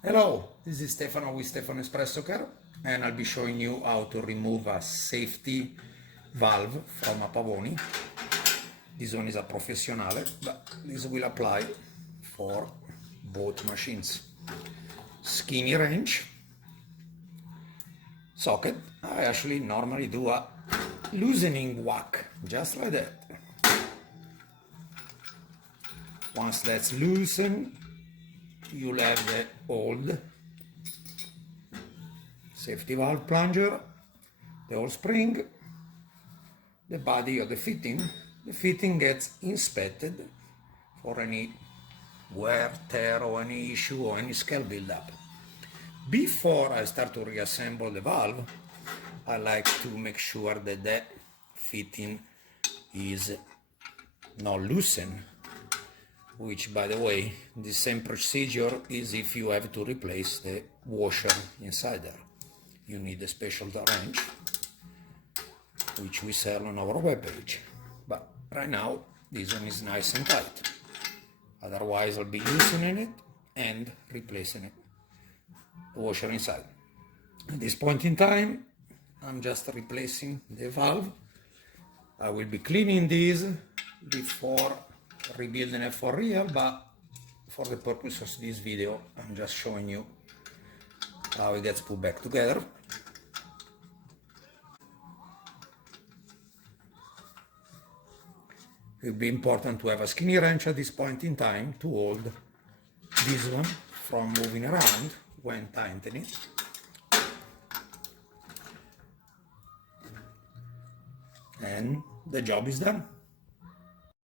Hello, this is Stefano with Stefano Espresso Car, and I'll be showing you how to remove a safety valve from a Pavoni. This one is a professionale, but this will apply for both machines. Skinny wrench, socket. I actually normally do a loosening whack, just like that. Once that's loosened, you'll have the old safety valve plunger, the old spring, the body of the fitting. The fitting gets inspected for any wear, tear, or any issue or any scale buildup. Before I start to reassemble the valve, I like to make sure that the fitting is not loosened, which, by the way, the same procedure is if you have to replace the washer inside there. You need a special wrench, which we sell on our webpage. But right now, this one is nice and tight. Otherwise, I'll be loosening it and replacing it, the washer inside. At this point in time, I'm just replacing the valve. I will be cleaning this before rebuilding it for real, but for the purpose of this video, I'm just showing you how it gets put back together. It will be important to have a skinny wrench at this point in time to hold this one from moving around when tightening. And the job is done.